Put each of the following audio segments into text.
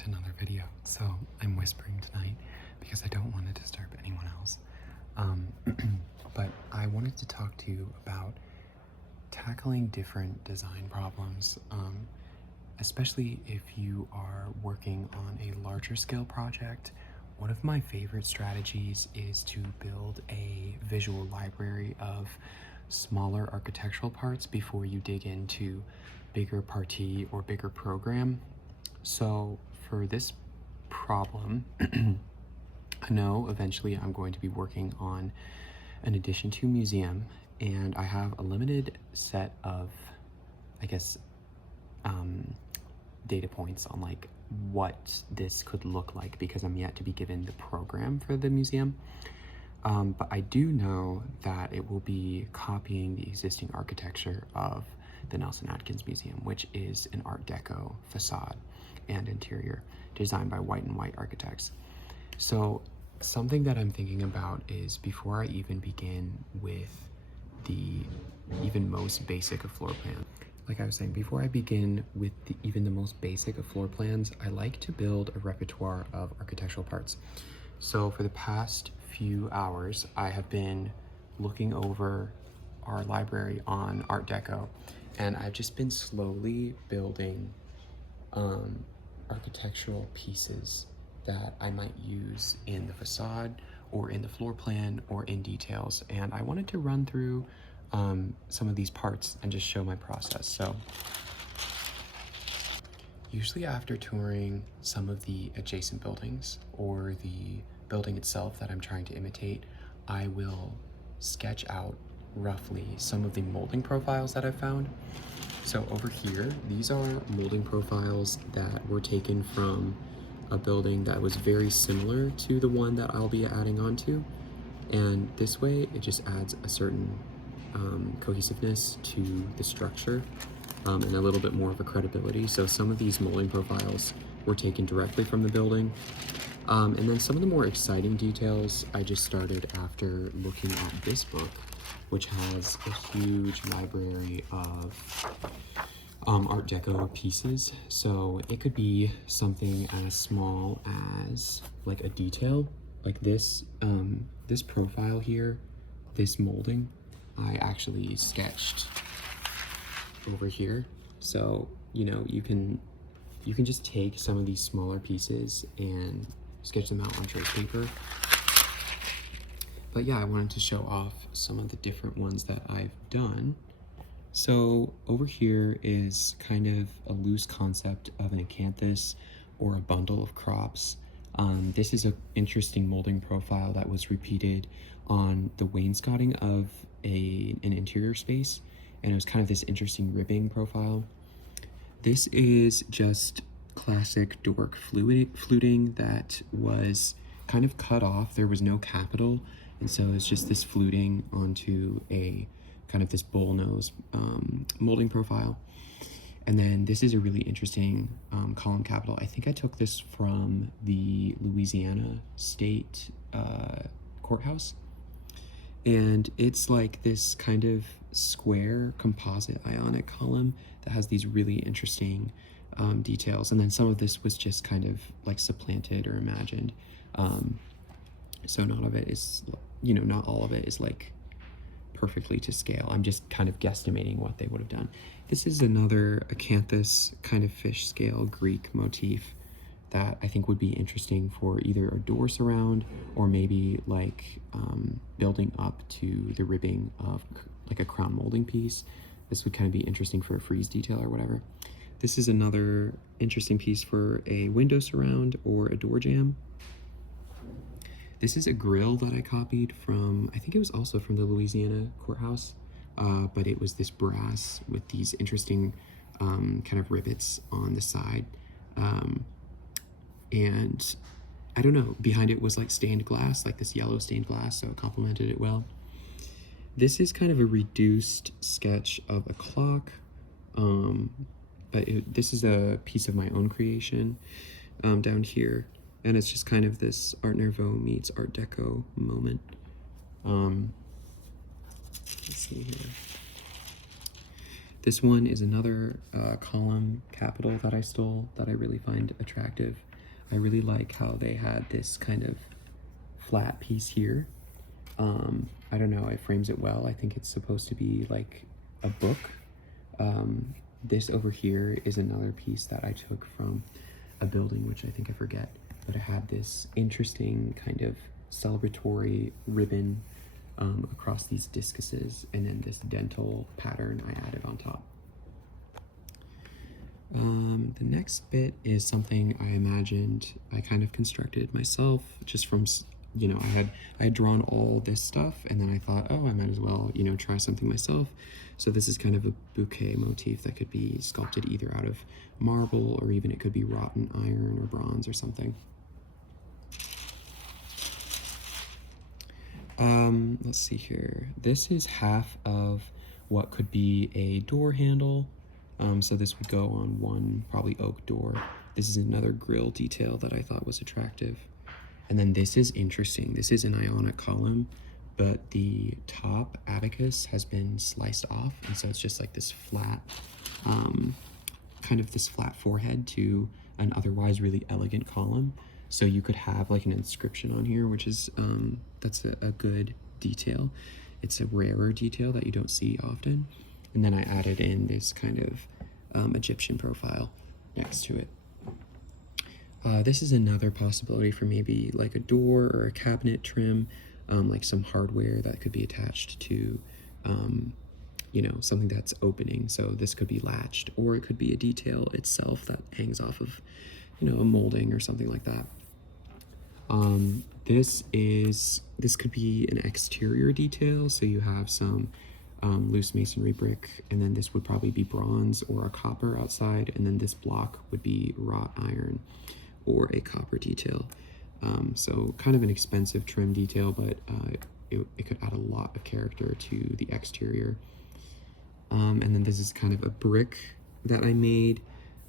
to another video. So I'm whispering tonight because I don't want to disturb anyone else. But I wanted to talk to you about tackling different design problems, especially if you are working on a larger scale project. One of my favorite strategies is to build a visual library of smaller architectural parts before you dig into bigger partie or bigger program. So for this problem, I know eventually I'm going to be working on an addition to museum, and I have a limited set of, I guess, data points on like what this could look like because I'm yet to be given the program for the museum. But I do know that it will be copying the existing architecture of the Nelson Atkins Museum, which is an Art Deco facade and interior designed by White and White architects. So something that I'm thinking about is, before I even begin with the even most basic of floor plans, like I was saying, before I begin with even the most basic of floor plans, I like to build a repertoire of architectural parts. So for the past few hours, I have been looking over our library on Art Deco, and I've just been slowly building architectural pieces that I might use in the facade or in the floor plan or in details. And I wanted to run through some of these parts and just show my process. So usually after touring some of the adjacent buildings or the building itself that I'm trying to imitate, I will sketch out roughly some of the molding profiles that I've found. So over here, these are molding profiles that were taken from a building that was very similar to the one that I'll be adding on to. And this way, it just adds a certain cohesiveness to the structure and a little bit more of a credibility. So some of these molding profiles were taken directly from the building. And then some of the more exciting details I just started after looking at this book, which has a huge library of Art Deco pieces. So it could be something as small as like a detail, like this, this profile here, this molding, I actually sketched over here. So, you know, you can just take some of these smaller pieces and sketch them out on trace paper. But yeah, I wanted to show off some of the different ones that I've done. So over here is kind of a loose concept of an acanthus or a bundle of crops. This is an interesting molding profile that was repeated on the wainscoting of an interior space, and it was kind of this interesting ribbing profile. This is just classic Doric fluting that was kind of cut off. There was no capital, and so it's just this fluting onto a kind of this bullnose molding profile. And then this is a really interesting column capital. I think I took this from the Louisiana State Courthouse. And it's like this kind of square composite ionic column that has these really interesting details. And then some of this was just kind of like supplanted or imagined. So none of it is, you know, not all of it is like perfectly to scale. I'm just kind of guesstimating what they would have done. This is another acanthus kind of fish scale Greek motif that I think would be interesting for either a door surround or maybe like building up to the ribbing of like a crown molding piece. This would kind of be interesting for a frieze detail or whatever. This is another interesting piece for a window surround or a door jamb. This is a grill that I copied from, I think it was also from the Louisiana Courthouse, but it was this brass with these interesting kind of rivets on the side. And I don't know, behind it was like stained glass, like this yellow stained glass, so it complemented it well. This is kind of a reduced sketch of a clock, but this is a piece of my own creation down here. And it's just kind of this Art Nouveau meets Art Deco moment. Let's see here. This one is another column capital that I stole that I really find attractive. I really like how they had this kind of flat piece here. I don't know, it frames it well. I think it's supposed to be like a book. This over here is another piece that I took from a building, which I think I forget, but it had this interesting kind of celebratory ribbon across these discuses, and then this dental pattern I added on top. The next bit is something I imagined I kind of constructed myself just from, you know, I had drawn all this stuff, and then I thought, oh, I might as well, you know, try something myself. So this is kind of a bouquet motif that could be sculpted either out of marble, or even it could be wrought in iron or bronze or something. Let's see here. This is half of what could be a door handle. So this would go on one probably oak door. This is another grill detail that I thought was attractive. And then this is interesting. This is an Ionic column, but the top abacus has been sliced off, and so it's just like this flat, kind of this flat forehead to an otherwise really elegant column. So you could have like an inscription on here, which is, that's a good detail. It's a rarer detail that you don't see often. And then I added in this kind of Egyptian profile next to it. This is another possibility for maybe like a door or a cabinet trim, like some hardware that could be attached to, you know, something that's opening. So this could be latched, or it could be a detail itself that hangs off of, you know, a molding or something like that. This could be an exterior detail. So you have some loose masonry brick, and then this would probably be bronze or a copper outside, and then this block would be wrought iron or a copper detail. So kind of an expensive trim detail, but it could add a lot of character to the exterior. And then this is kind of a brick that I made,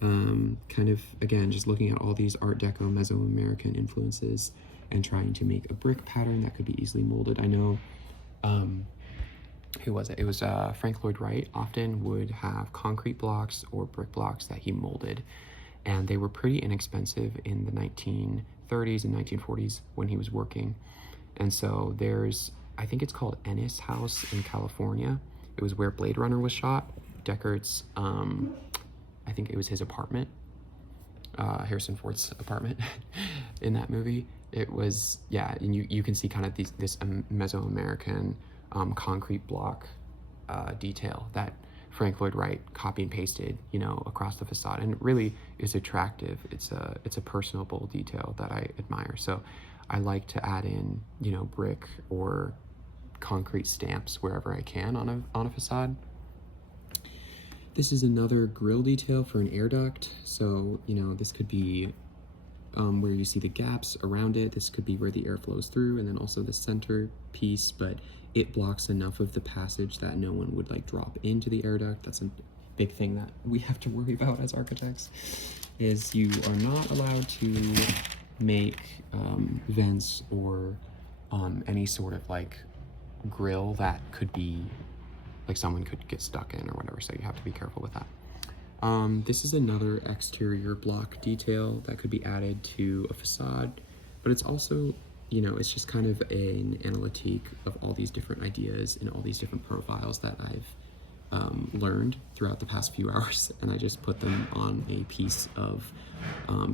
kind of, again, just looking at all these Art Deco Mesoamerican influences and trying to make a brick pattern that could be easily molded. I know, who was it? It was Frank Lloyd Wright often would have concrete blocks or brick blocks that he molded, and they were pretty inexpensive in the 1930s and 1940s when he was working. And so there's, I think it's called Ennis House in California. It was where Blade Runner was shot. Deckard's, I think it was his apartment, Harrison Ford's apartment in that movie. It was, yeah, and you can see kind of this Mesoamerican concrete block detail that Frank Lloyd Wright copy and pasted, you know, across the facade, and it really is attractive. It's a personable detail that I admire. So I like to add in, you know, brick or concrete stamps wherever I can on a facade. This is another grill detail for an air duct. So, you know, this could be where you see the gaps around it. This could be where the air flows through, and then also the center piece, but it blocks enough of the passage that no one would like drop into the air duct. That's a big thing that we have to worry about as architects, is you are not allowed to make vents or any sort of like grill that could be like someone could get stuck in or whatever, so you have to be careful with that. This is another exterior block detail that could be added to a facade, but it's also, you know, it's just kind of an analytique of all these different ideas and all these different profiles that I've learned throughout the past few hours, and I just put them on a piece of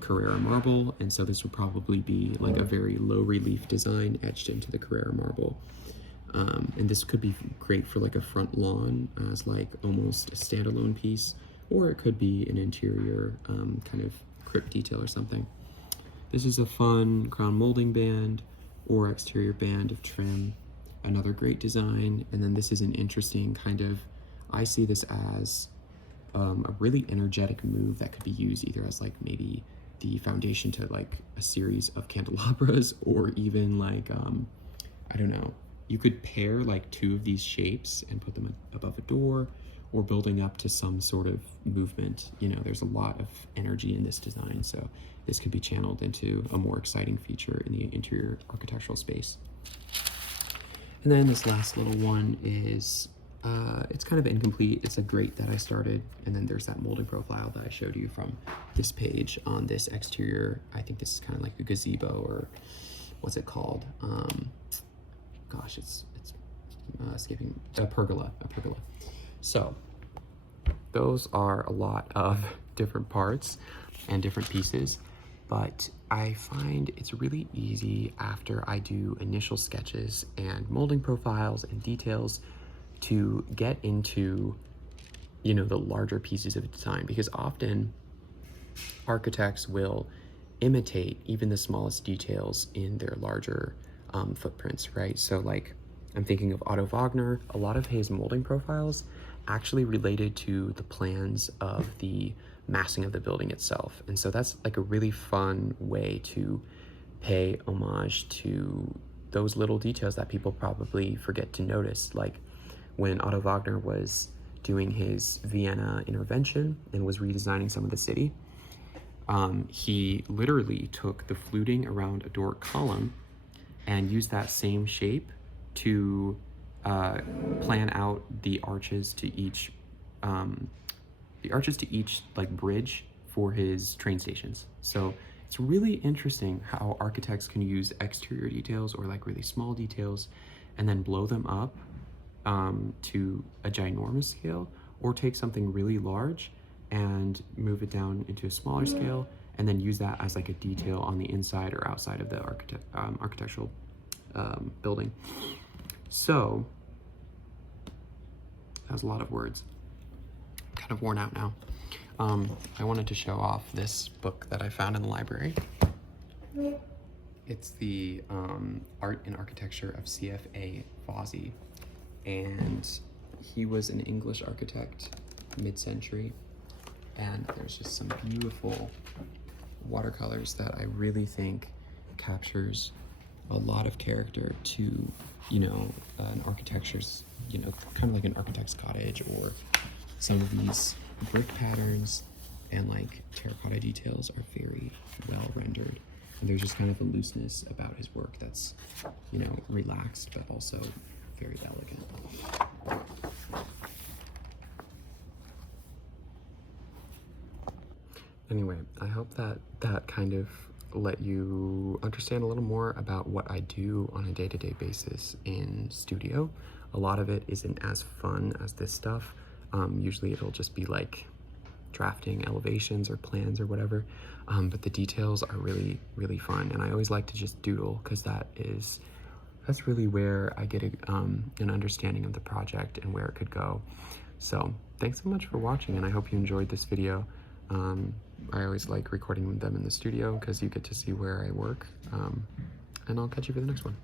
Carrara marble. And so this would probably be like a very low relief design etched into the Carrara marble. And this could be great for like a front lawn as like almost a standalone piece, or it could be an interior kind of crypt detail or something. This is a fun crown molding band or exterior band of trim, another great design. And then this is an interesting kind of, I see this as a really energetic move that could be used either as like maybe the foundation to like a series of candelabras, or even like, I don't know, you could pair like two of these shapes and put them above a door, or building up to some sort of movement. You know, there's a lot of energy in this design, so this could be channeled into a more exciting feature in the interior architectural space. And then this last little one is it's kind of incomplete. It's a grate that I started, and then there's that molding profile that I showed you from this page on this exterior. I think this is kind of like a gazebo, or what's it called? Gosh, it's escaping, a pergola. So those are a lot of different parts and different pieces, but I find it's really easy after I do initial sketches and molding profiles and details to get into, you know, the larger pieces of design, because often architects will imitate even the smallest details in their larger footprints, right? So like, I'm thinking of Otto Wagner. A lot of his molding profiles actually related to the plans of the massing of the building itself. And so that's like a really fun way to pay homage to those little details that people probably forget to notice. Like when Otto Wagner was doing his Vienna intervention and was redesigning some of the city, he literally took the fluting around a Doric column and used that same shape to plan out the arches to each like bridge for his train stations. So it's really interesting how architects can use exterior details or like really small details and then blow them up to a ginormous scale, or take something really large and move it down into a smaller scale and then use that as like a detail on the inside or outside of the architectural building. So that was a lot of words. Kind of worn out now. I wanted to show off this book that I found in the library. It's the Art and Architecture of C.F.A. Fawzi, and he was an English architect mid-century, and there's just some beautiful watercolors that I really think captures a lot of character to, you know, an architecture's, you know, kind of like an architect's cottage, or some of these brick patterns and like terracotta details are very well rendered. And there's just kind of a looseness about his work that's, you know, relaxed, but also very elegant. Anyway, I hope that that kind of let you understand a little more about what I do on a day-to-day basis in studio. A lot of it isn't as fun as this stuff. Usually it'll just be like drafting elevations or plans or whatever, but the details are really, really fun. And I always like to just doodle, because that's really where I get an understanding of the project and where it could go. So thanks so much for watching, and I hope you enjoyed this video. I always like recording them in the studio because you get to see where I work, and I'll catch you for the next one.